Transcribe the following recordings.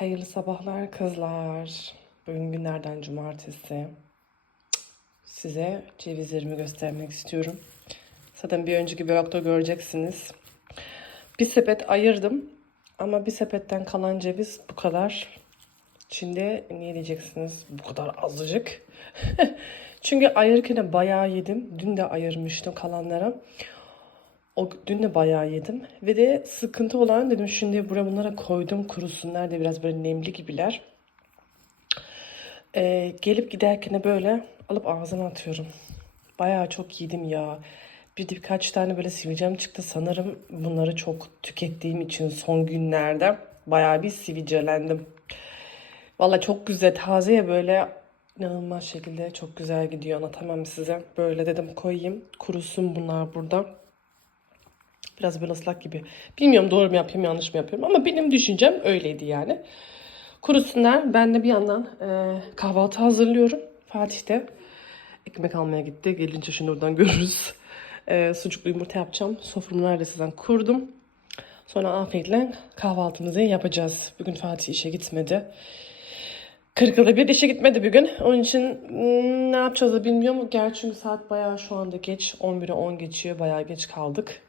Hayırlı sabahlar kızlar. Bugün günlerden cumartesi. Size cevizlerimi göstermek istiyorum. Zaten bir önceki vlogda göreceksiniz. Bir sepet ayırdım. Ama bir sepetten kalan ceviz bu kadar. Şimdi niye diyeceksiniz bu kadar azıcık. Çünkü ayırırken bayağı yedim. Dün de ayırmıştım kalanlara. O dün de bayağı yedim. Ve de sıkıntı olan dedim şimdi buraya bunlara koydum kurusunlar da biraz böyle nemli gibiler. Ee, gelip giderken de böyle alıp ağzıma atıyorum. Bayağı çok yedim ya. Bir de birkaç tane böyle sivilcem çıktı. Sanırım bunları çok tükettiğim için son günlerde bayağı bir sivilcelendim. Valla çok güzel taze ya böyle inanılmaz şekilde çok güzel gidiyor anlatamam size. Böyle dedim koyayım kurusun bunlar burada. Biraz böyle ıslak gibi. Bilmiyorum doğru mu yapıyorum yanlış mı yapıyorum ama benim düşüncem öyleydi yani. Kurusunlar. Ben de bir yandan e, kahvaltı hazırlıyorum. Fatih de ekmek almaya gitti. Gelince şimdi oradan görürüz. E, sucuklu yumurta yapacağım. Soframı neredeyse kurdum. Sonra afiyetle kahvaltımızı yapacağız. Bugün Fatih işe gitmedi. Kırkıda bir işe gitmedi bugün. Onun için hmm, ne yapacağız da bilmiyorum. Gerçi çünkü saat bayağı şu anda geç. 11'e 10 geçiyor. Bayağı geç kaldık.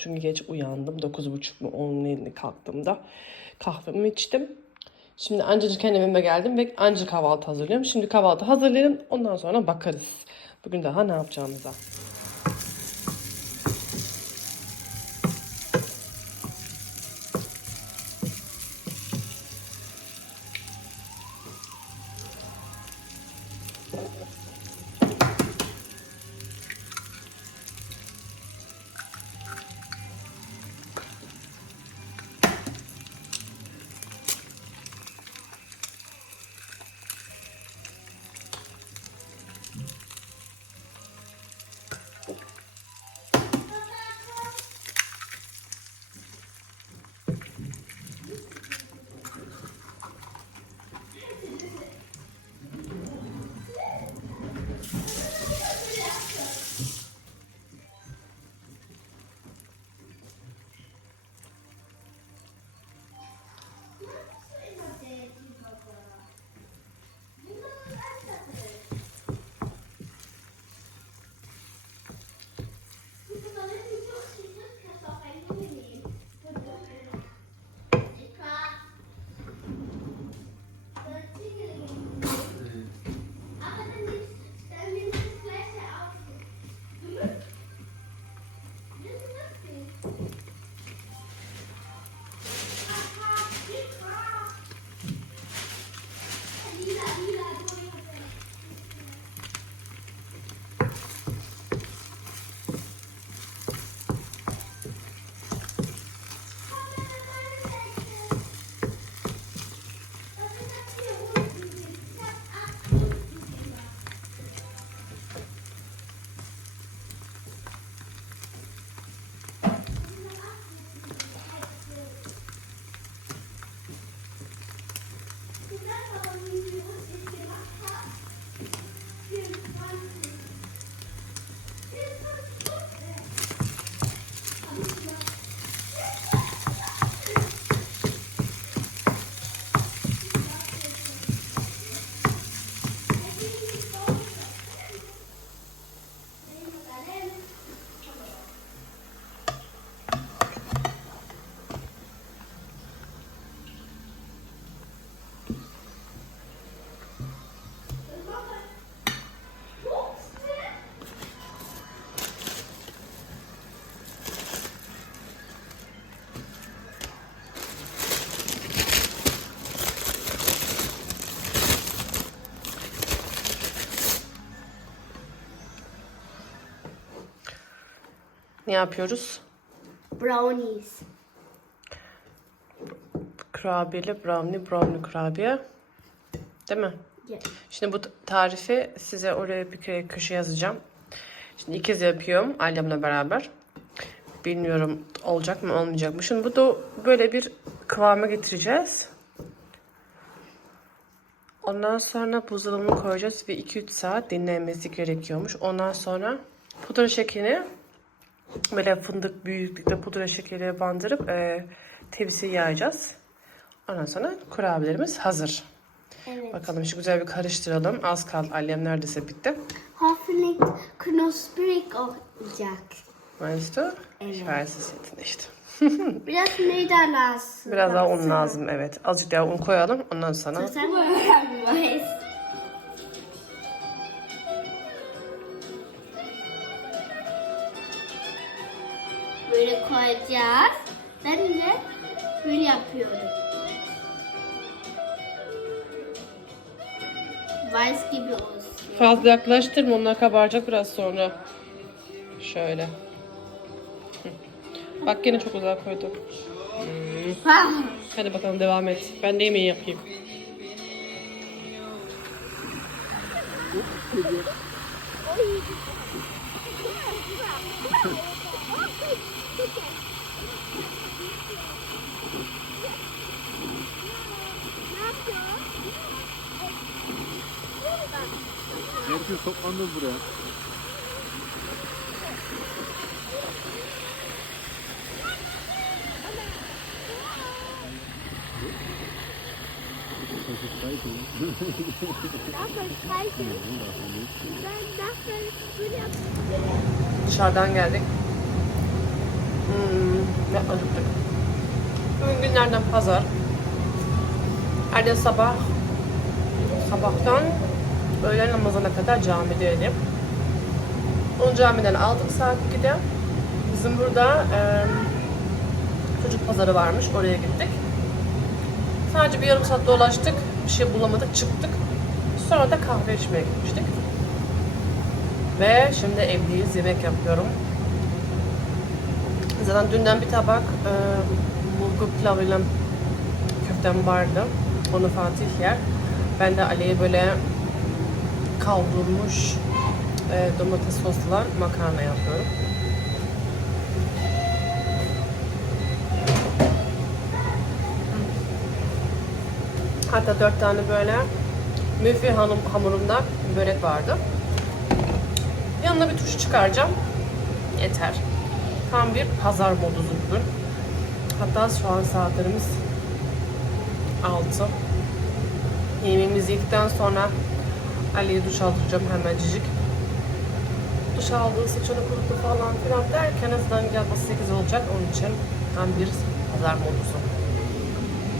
Çünkü geç uyandım. 9.30 mu 10'un elini kalktığımda kahvemi içtim. Şimdi ancacık evime geldim ve ancak kahvaltı hazırlıyorum. Şimdi kahvaltı hazırlayalım. Ondan sonra bakarız. Bugün daha ne yapacağımıza. Ne yapıyoruz? Brownies. Kurabiyeli brownie, brownie kurabiye. Değil mi? Yeah. Şimdi bu tarifi size oraya bir kere köşe yazacağım. Şimdi iki kez yapıyorum ailemle beraber. Bilmiyorum olacak mı olmayacak mı. Şimdi bu da böyle bir kıvama getireceğiz. Ondan sonra buzdolabına koyacağız ve 2-3 saat dinlenmesi gerekiyormuş. Ondan sonra pudra şekerini böyle fındık büyüklükte pudra şekeri bandırıp e, tepsiye yayacağız. Ondan sonra kurabiyelerimiz hazır. Evet. Bakalım şu güzel bir karıştıralım. Az kaldı. Alem neredeyse bitti. Hoffentlich knusprig olacak. Meinst du? Evet. Ich weiß es jetzt nicht. Biraz neyden lazım? Biraz daha un lazım evet. Azıcık daha un koyalım. Ondan sonra Böyle koyacağız. Ben de böyle yapıyorum. Vice gibi olsun. fazla yaklaştırma. Onlar kabaracak biraz sonra. Şöyle. Bak gene çok uzağa koydum. Hadi bakalım devam et. Ben de yemeği yapayım. Herkes toplandı buraya. Dışarıdan geldik. Hmm, ve acıktık. Bugün günlerden pazar. Her sabah sabahtan öğlen namazına kadar camideydim. Onu camiden aldık saat 2'de. Bizim burada e, çocuk pazarı varmış. Oraya gittik. Sadece bir yarım saat dolaştık. Bir şey bulamadık. Çıktık. Sonra da kahve içmeye gitmiştik. Ve şimdi evdeyiz. Yemek yapıyorum. Zaten dünden bir tabak e, bulgur pilavıyla köftem vardı. Onu Fatih yer. Ben de Ali'ye böyle kavrulmuş e, domates sosla makarna yapıyorum. Hatta dört tane böyle müfi hanım hamurumda börek vardı. Yanına bir turşu çıkaracağım. Yeter. Tam bir pazar moduzu bugün. Hatta şu an saatlerimiz 6. Yemeğimizi yedikten sonra Ali'ye duş aldıracağım hemencik. Duş aldığı saçını kuruttu falan filan derken azından gelmesi 8 olacak. Onun için tam bir pazar modusu.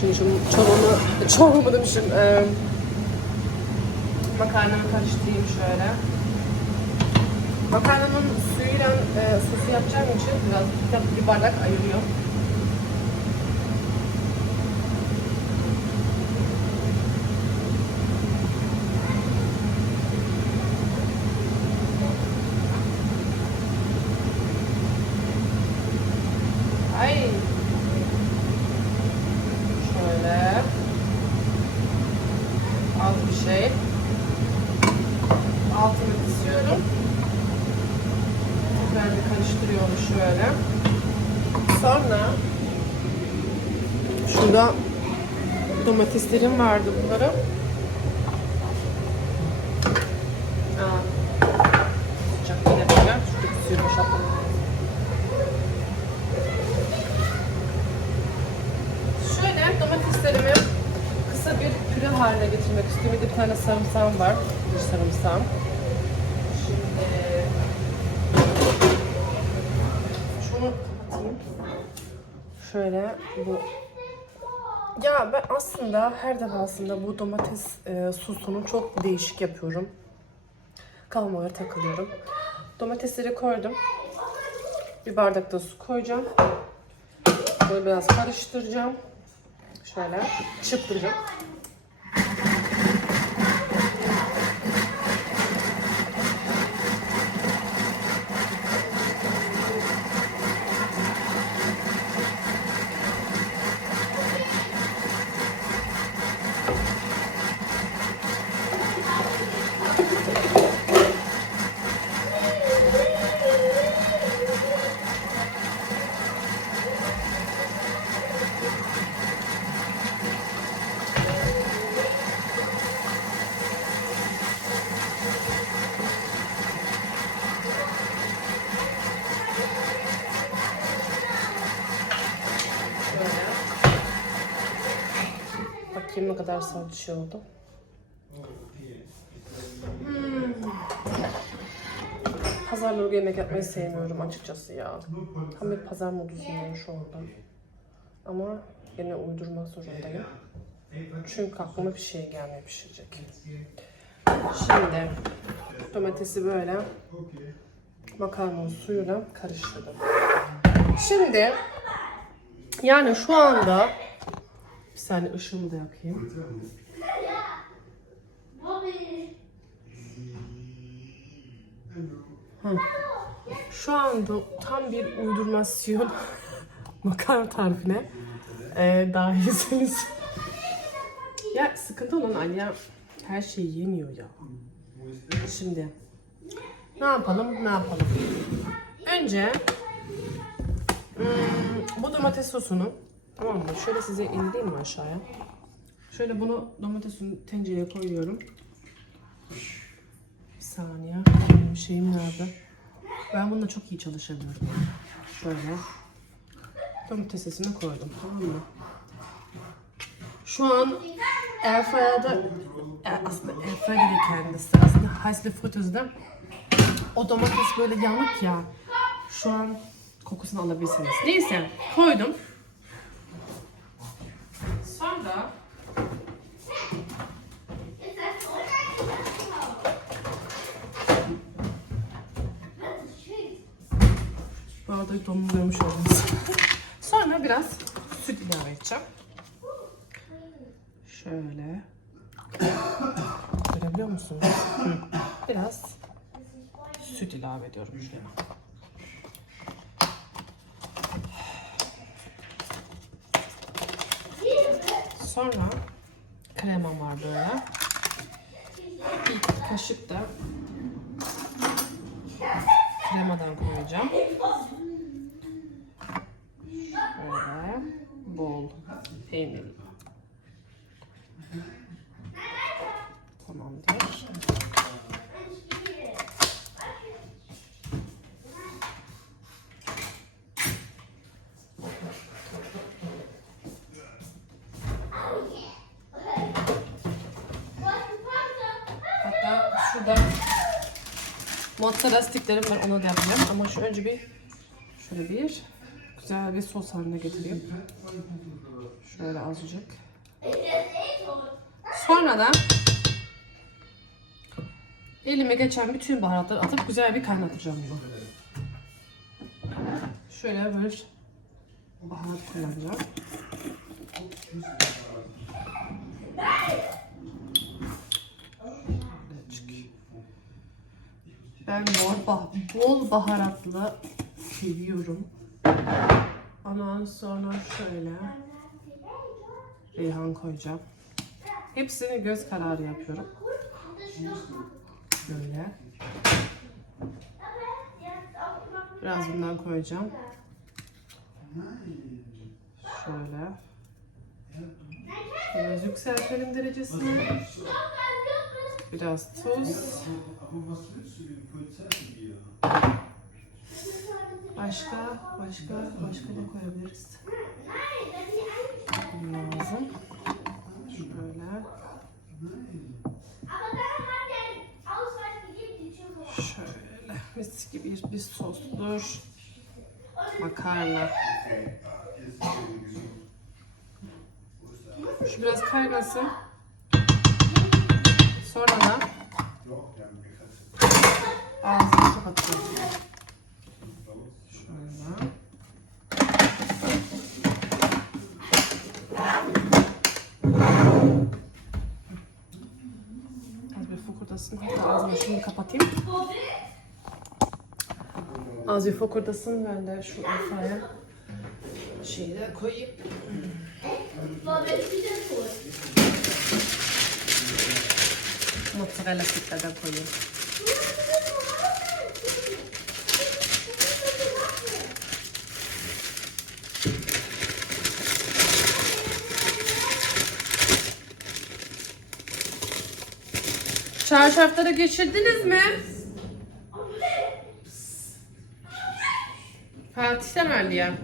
Şimdi şu çorbamı, çorbamı demişim. E, makarnamı karıştırayım şöyle. Makarnanın suyuyla e, sosu yapacağım için biraz bir, bardak ayırıyorum. Ay. Şöyle. Az bir şey. Altını kısıyorum. Tekrar bir karıştırıyorum şöyle. Sonra şurada domateslerim vardı bunları. Aa, sıcak yine böyle. Şöyle domateslerimi kısa bir püre haline getirmek istiyorum. Bir tane sarımsağım var. Bir sarımsağım. Şimdi şunu kapatayım. Şöyle bu ya ben aslında her defasında bu domates e, sosunu çok değişik yapıyorum. Kafama göre takılıyorum. Domatesleri koydum. Bir bardak da su koyacağım. Böyle biraz karıştıracağım. Şöyle çırpacağım. Bakayım ne kadar şey oldu. Hmm. Pazarları yemek yapmayı sevmiyorum açıkçası ya. Tam bir pazar modusundayım şu anda. Ama yine uydurmak zorundayım. Çünkü aklıma bir şey gelmeye pişirecek. Şimdi domatesi böyle makarnanın suyuyla karıştırdım. Şimdi yani şu anda saniye ışığımı da yakayım. Hı. Şu anda tam bir uydurmasyon makarna tarifine e, dahilsiniz. ya sıkıntı olan Alya her şeyi yemiyor ya. Şimdi ne yapalım ne yapalım. Önce hmm, bu domates sosunu tamam mı? Şöyle size indireyim mi aşağıya? Şöyle bunu domatesin tencereye koyuyorum. Bir saniye. Benim şeyim nerede? Ben bununla çok iyi çalışabiliyorum. Şöyle. Domatesini koydum tamam mı? Şu an Airfryer'da e, aslında Airfryer değil kendisi. Aslında Heisler Fritöse'de o domates böyle yanık ya. Şu an kokusunu alabilirsiniz. Neyse koydum. Bu arada donumu görmüş oldunuz. Sonra biraz süt ilave edeceğim. Şöyle. Görebiliyor musunuz? Biraz süt ilave ediyorum şuraya. Sonra kremam var böyle. Bir kaşık da kremadan koyacağım. Şöyle bol peynir. Mozzarella stiklerim var onu yapacağım ama şu önce bir şöyle bir güzel bir sos haline getireyim. Şöyle azıcık. Sonra da elime geçen bütün baharatları atıp güzel bir kaynatacağım bunu. Şöyle böyle baharat kullanacağım. Ben bol, bol baharatlı seviyorum. Ondan sonra şöyle reyhan koyacağım. Hepsini göz kararı yapıyorum. Böyle. Biraz bundan koyacağım. Şöyle. Biraz yükseltelim derecesini. Biraz tuz. Başka, başka, başka ne koyabiliriz? Lazım. Şöyle. Şöyle mis gibi bir, sostur. Makarna. Şu biraz kaynasın. Sonra da ağzını kapatacağım. Şöyle. Az bir fokurdasın. Hatta ağzını şimdi kapatayım. Az bir fokurdasın. Ben de şu airfryer'a şeyi de koyayım. Mozzarella sticklerden koyayım. Çarşafları geçirdiniz mi? Fatih temelli ya.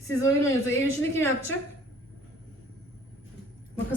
Siz oyun oynuyorsunuz. Ev işini kim yapacak?